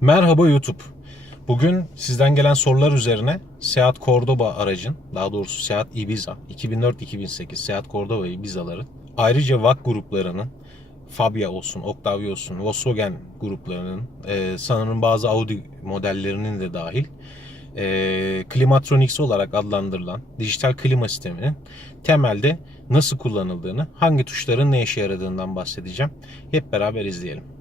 Merhaba YouTube. Bugün sizden gelen sorular üzerine Seat Cordoba aracın, daha doğrusu Seat Ibiza, 2004-2008 Seat Cordoba Ibiza'ların, ayrıca VAK gruplarının, Fabia olsun, Octavia olsun, Volkswagen gruplarının, e, sanırım bazı Audi modellerinin de dahil, e, Klimatronics olarak adlandırılan dijital klima sisteminin temelde nasıl kullanıldığını, hangi tuşların ne işe yaradığından bahsedeceğim. Hep beraber izleyelim.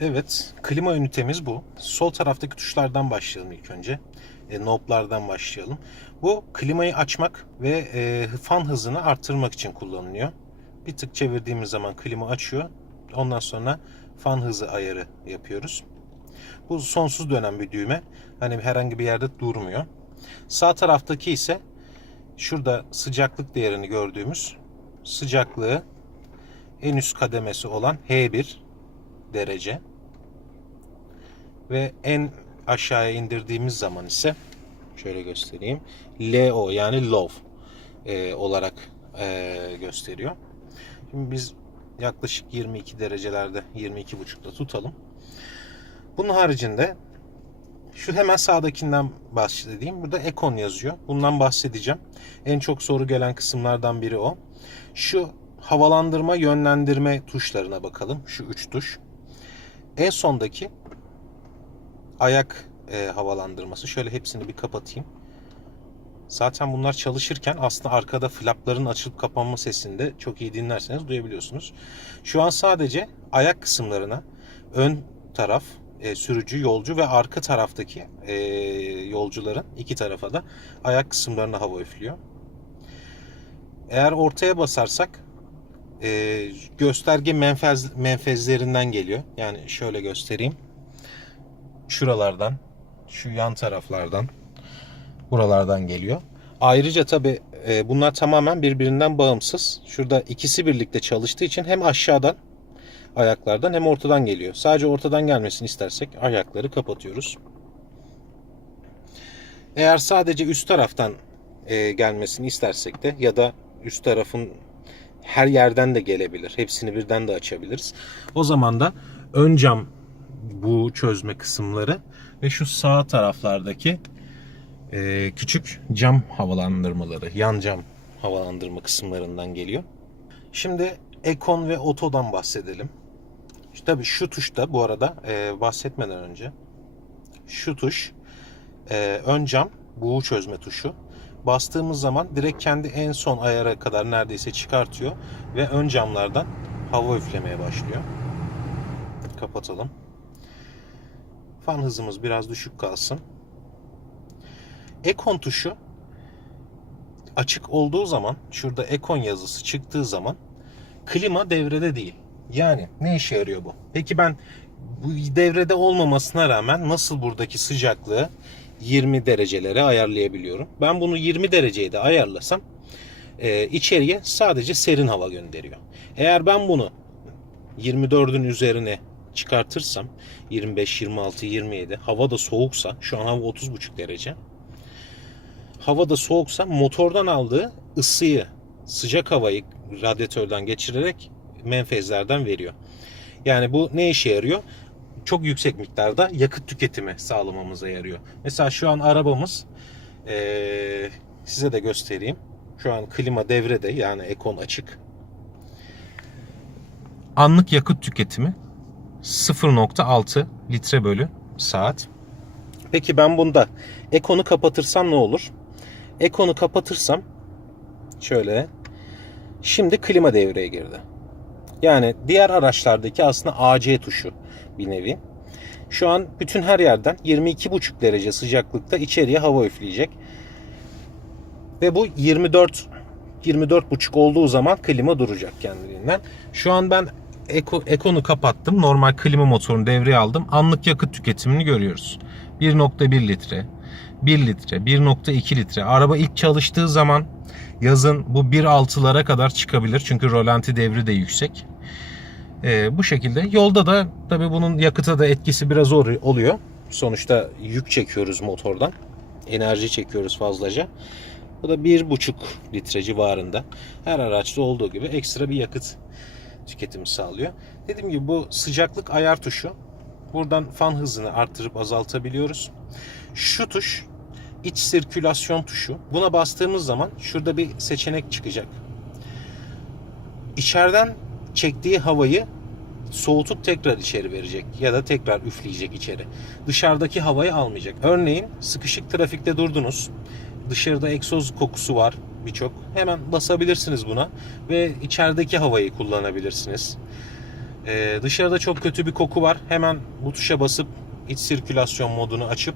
Evet, klima ünitemiz bu. Sol taraftaki tuşlardan başlayalım ilk önce. E, knoblardan başlayalım. Bu klimayı açmak ve e, fan hızını arttırmak için kullanılıyor. Bir tık çevirdiğimiz zaman klima açıyor. Ondan sonra fan hızı ayarı yapıyoruz. Bu sonsuz dönen bir düğme. Hani herhangi bir yerde durmuyor. Sağ taraftaki ise şurada sıcaklık değerini gördüğümüz sıcaklığı en üst kademesi olan H1 derece ve en aşağıya indirdiğimiz zaman ise şöyle göstereyim LO yani low e, olarak e, gösteriyor. Şimdi biz yaklaşık 22 derecelerde 22.5'da tutalım. Bunun haricinde şu hemen sağdakinden bahsedeyim. Burada Econ yazıyor. Bundan bahsedeceğim. En çok soru gelen kısımlardan biri o. Şu havalandırma, yönlendirme tuşlarına bakalım. Şu üç tuş. En sondaki ayak e, havalandırması. Şöyle hepsini bir kapatayım. Zaten bunlar çalışırken aslında arkada flapların açılıp kapanma sesini de çok iyi dinlerseniz duyabiliyorsunuz. Şu an sadece ayak kısımlarına ön taraf e, sürücü, yolcu ve arka taraftaki e, yolcuların iki tarafa da ayak kısımlarına hava üflüyor. Eğer ortaya basarsak e, gösterge menfez, menfezlerinden geliyor. Yani şöyle göstereyim. Şuralardan, şu yan taraflardan, buralardan geliyor. Ayrıca tabi e, bunlar tamamen birbirinden bağımsız. Şurada ikisi birlikte çalıştığı için hem aşağıdan ayaklardan hem ortadan geliyor. Sadece ortadan gelmesini istersek ayakları kapatıyoruz. Eğer sadece üst taraftan e, gelmesini istersek de ya da üst tarafın her yerden de gelebilir. Hepsini birden de açabiliriz. O zaman da ön cam bu çözme kısımları ve şu sağ taraflardaki e, küçük cam havalandırmaları, yan cam havalandırma kısımlarından geliyor. Şimdi Econ ve Oto'dan bahsedelim. İşte tabii şu tuşta bu arada e, bahsetmeden önce şu tuş e, ön cam buğu çözme tuşu. Bastığımız zaman direkt kendi en son ayara kadar neredeyse çıkartıyor ve ön camlardan hava üflemeye başlıyor. Kapatalım. Fan hızımız biraz düşük kalsın. Ekon tuşu açık olduğu zaman şurada Ekon yazısı çıktığı zaman klima devrede değil. Yani ne işe yarıyor bu? Peki ben bu devrede olmamasına rağmen nasıl buradaki sıcaklığı 20 derecelere ayarlayabiliyorum? Ben bunu 20 dereceye de ayarlasam e, içeriye sadece serin hava gönderiyor. Eğer ben bunu 24'ün üzerine çıkartırsam 25, 26, 27 hava da soğuksa şu an hava 30,5 derece hava da soğuksa motordan aldığı ısıyı sıcak havayı radyatörden geçirerek menfezlerden veriyor. Yani bu ne işe yarıyor? Çok yüksek miktarda yakıt tüketimi sağlamamıza yarıyor. Mesela şu an arabamız ee, size de göstereyim. Şu an klima devrede yani ekon açık. Anlık yakıt tüketimi 0.6 litre bölü saat. Peki ben bunda ekonu kapatırsam ne olur? Ekonu kapatırsam şöyle şimdi klima devreye girdi. Yani diğer araçlardaki aslında AC tuşu bir nevi. Şu an bütün her yerden 22,5 derece sıcaklıkta içeriye hava üfleyecek. Ve bu 24 24,5 olduğu zaman klima duracak kendiliğinden. Şu an ben Eko, Ekon'u kapattım. Normal klima motorunu devreye aldım. Anlık yakıt tüketimini görüyoruz. 1.1 litre, 1 litre, 1.2 litre. Araba ilk çalıştığı zaman yazın bu 1.6'lara kadar çıkabilir. Çünkü rolanti devri de yüksek. Ee, bu şekilde. Yolda da tabii bunun yakıta da etkisi biraz oluyor. Sonuçta yük çekiyoruz motordan. Enerji çekiyoruz fazlaca. Bu da 1,5 litre civarında. Her araçta olduğu gibi ekstra bir yakıt tüketimi sağlıyor. Dediğim gibi bu sıcaklık ayar tuşu. Buradan fan hızını arttırıp azaltabiliyoruz. Şu tuş iç sirkülasyon tuşu. Buna bastığımız zaman şurada bir seçenek çıkacak. İçeriden çektiği havayı soğutup tekrar içeri verecek ya da tekrar üfleyecek içeri. Dışarıdaki havayı almayacak. Örneğin sıkışık trafikte durdunuz. Dışarıda egzoz kokusu var birçok. Hemen basabilirsiniz buna ve içerideki havayı kullanabilirsiniz. Ee, dışarıda çok kötü bir koku var. Hemen bu tuşa basıp iç sirkülasyon modunu açıp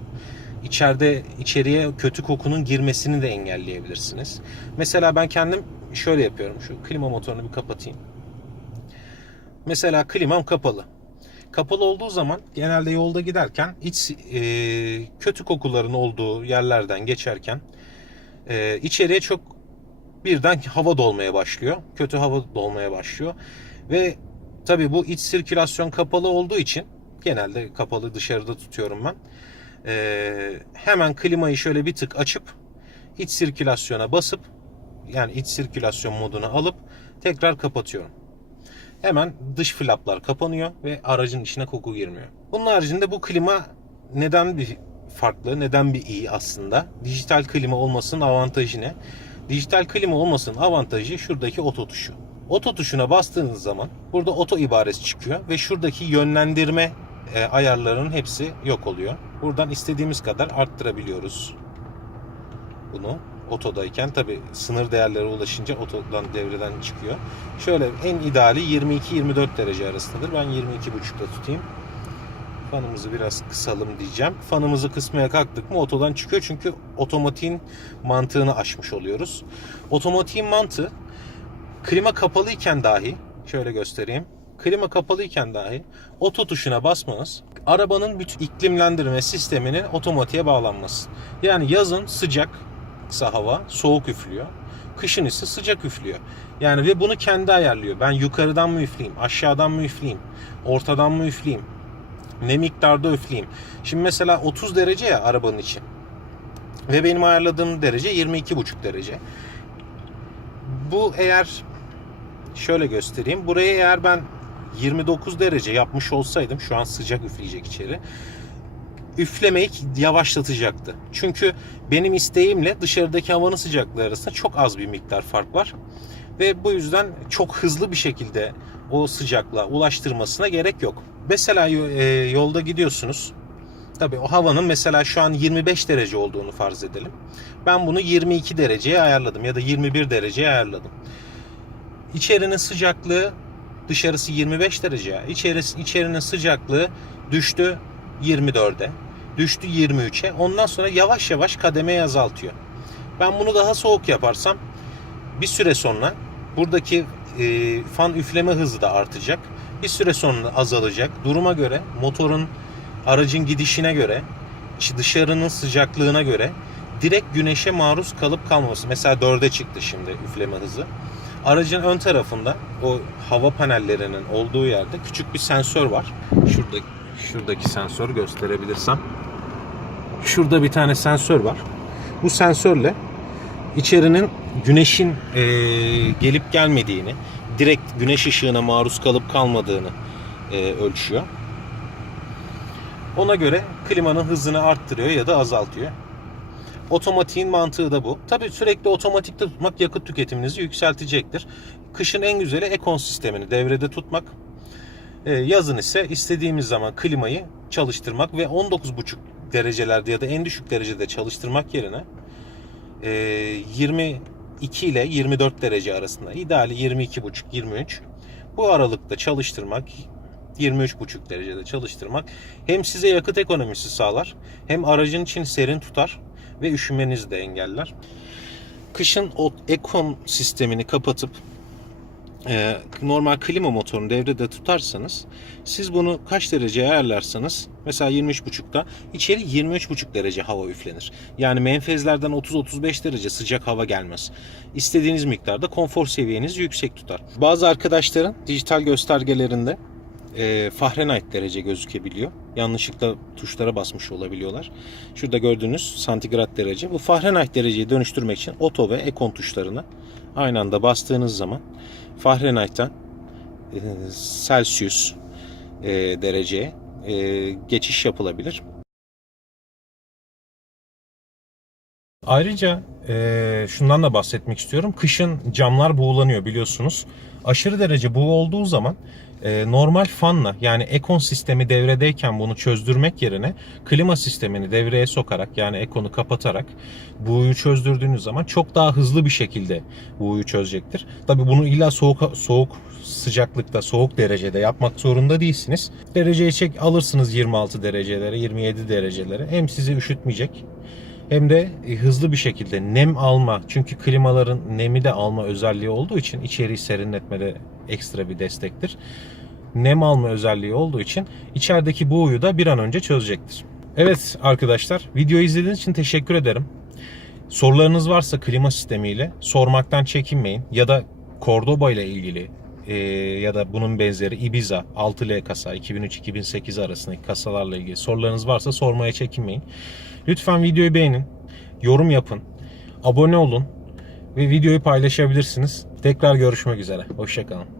içeride içeriye kötü kokunun girmesini de engelleyebilirsiniz. Mesela ben kendim şöyle yapıyorum. Şu klima motorunu bir kapatayım. Mesela klimam kapalı. Kapalı olduğu zaman genelde yolda giderken iç e, kötü kokuların olduğu yerlerden geçerken e, içeriye çok birden hava dolmaya başlıyor. Kötü hava dolmaya başlıyor. Ve tabii bu iç sirkülasyon kapalı olduğu için genelde kapalı dışarıda tutuyorum ben. E, hemen klimayı şöyle bir tık açıp iç sirkülasyona basıp yani iç sirkülasyon modunu alıp tekrar kapatıyorum. Hemen dış flaplar kapanıyor ve aracın içine koku girmiyor. Bunun haricinde bu klima neden bir farklı, neden bir iyi aslında? Dijital klima olmasının avantajı ne? Dijital klima olmasının avantajı şuradaki oto tuşu. Oto tuşuna bastığınız zaman burada oto ibaresi çıkıyor ve şuradaki yönlendirme e, ayarlarının hepsi yok oluyor. Buradan istediğimiz kadar arttırabiliyoruz bunu otodayken tabi sınır değerlere ulaşınca otodan devreden çıkıyor. Şöyle en ideali 22-24 derece arasındadır. Ben 22.5'da tutayım. Fanımızı biraz kısalım diyeceğim. Fanımızı kısmaya kalktık mı otodan çıkıyor çünkü otomatiğin mantığını aşmış oluyoruz. Otomatiğin mantığı klima kapalıyken dahi şöyle göstereyim. Klima kapalıyken dahi oto tuşuna basmanız arabanın bütün iklimlendirme sisteminin otomatiğe bağlanması. Yani yazın sıcak hava soğuk üflüyor. Kışın ise sıcak üflüyor. Yani ve bunu kendi ayarlıyor. Ben yukarıdan mı üfleyeyim, aşağıdan mı üfleyeyim, ortadan mı üfleyeyim, ne miktarda üfleyeyim. Şimdi mesela 30 derece ya arabanın içi. Ve benim ayarladığım derece 22,5 derece. Bu eğer şöyle göstereyim. Buraya eğer ben 29 derece yapmış olsaydım şu an sıcak üfleyecek içeri üflemeyi yavaşlatacaktı. Çünkü benim isteğimle dışarıdaki havanın sıcaklığı arasında çok az bir miktar fark var. Ve bu yüzden çok hızlı bir şekilde o sıcaklığa ulaştırmasına gerek yok. Mesela e, yolda gidiyorsunuz. Tabii o havanın mesela şu an 25 derece olduğunu farz edelim. Ben bunu 22 dereceye ayarladım ya da 21 dereceye ayarladım. İçerinin sıcaklığı dışarısı 25 derece. İçerisi, içerinin sıcaklığı düştü 24'e düştü 23'e. Ondan sonra yavaş yavaş kademeyi azaltıyor. Ben bunu daha soğuk yaparsam bir süre sonra buradaki e, fan üfleme hızı da artacak. Bir süre sonra azalacak. Duruma göre, motorun aracın gidişine göre, dışarının sıcaklığına göre direkt güneşe maruz kalıp kalmaması. Mesela 4'e çıktı şimdi üfleme hızı. Aracın ön tarafında o hava panellerinin olduğu yerde küçük bir sensör var. Şurada şuradaki sensör gösterebilirsem. Şurada bir tane sensör var. Bu sensörle içerinin güneşin e, gelip gelmediğini, direkt güneş ışığına maruz kalıp kalmadığını e, ölçüyor. Ona göre klimanın hızını arttırıyor ya da azaltıyor. Otomatiğin mantığı da bu. Tabii sürekli otomatikte tutmak yakıt tüketiminizi yükseltecektir. Kışın en güzeli ekon sistemini devrede tutmak. E, yazın ise istediğimiz zaman klimayı çalıştırmak ve 19,5 derecelerde ya da en düşük derecede çalıştırmak yerine 22 ile 24 derece arasında ideali 22,5-23 bu aralıkta çalıştırmak 23,5 derecede çalıştırmak hem size yakıt ekonomisi sağlar hem aracın için serin tutar ve üşümenizi de engeller. Kışın o ekon sistemini kapatıp e, normal klima motorunu devrede tutarsanız siz bunu kaç derece ayarlarsanız mesela 23.5'ta içeri 23.5 derece hava üflenir. Yani menfezlerden 30-35 derece sıcak hava gelmez. İstediğiniz miktarda konfor seviyenizi yüksek tutar. Bazı arkadaşların dijital göstergelerinde e, Fahrenheit derece gözükebiliyor. yanlışlıkla tuşlara basmış olabiliyorlar. Şurada gördüğünüz santigrat derece. Bu Fahrenheit dereceyi dönüştürmek için Oto ve Ekon tuşlarını aynı anda bastığınız zaman Fahrenheit'ten e, Celsius e, dereceye e, geçiş yapılabilir. Ayrıca e, şundan da bahsetmek istiyorum. Kışın camlar buğulanıyor biliyorsunuz. Aşırı derece buğu olduğu zaman e, normal fanla yani ekon sistemi devredeyken bunu çözdürmek yerine klima sistemini devreye sokarak yani ekonu kapatarak buğuyu çözdürdüğünüz zaman çok daha hızlı bir şekilde buğuyu çözecektir. Tabi bunu illa soğuk soğuk sıcaklıkta, soğuk derecede yapmak zorunda değilsiniz. Dereceyi çek alırsınız 26 derecelere, 27 derecelere. Hem sizi üşütmeyecek hem de e, hızlı bir şekilde nem alma çünkü klimaların nemi de alma özelliği olduğu için içeriği serinletmede ekstra bir destektir. Nem alma özelliği olduğu için içerideki buğuyu da bir an önce çözecektir. Evet arkadaşlar videoyu izlediğiniz için teşekkür ederim. Sorularınız varsa klima sistemiyle sormaktan çekinmeyin ya da Cordoba ile ilgili e, ya da bunun benzeri Ibiza 6L kasa 2003-2008 arasındaki kasalarla ilgili sorularınız varsa sormaya çekinmeyin. Lütfen videoyu beğenin, yorum yapın, abone olun ve videoyu paylaşabilirsiniz. Tekrar görüşmek üzere. Hoşçakalın.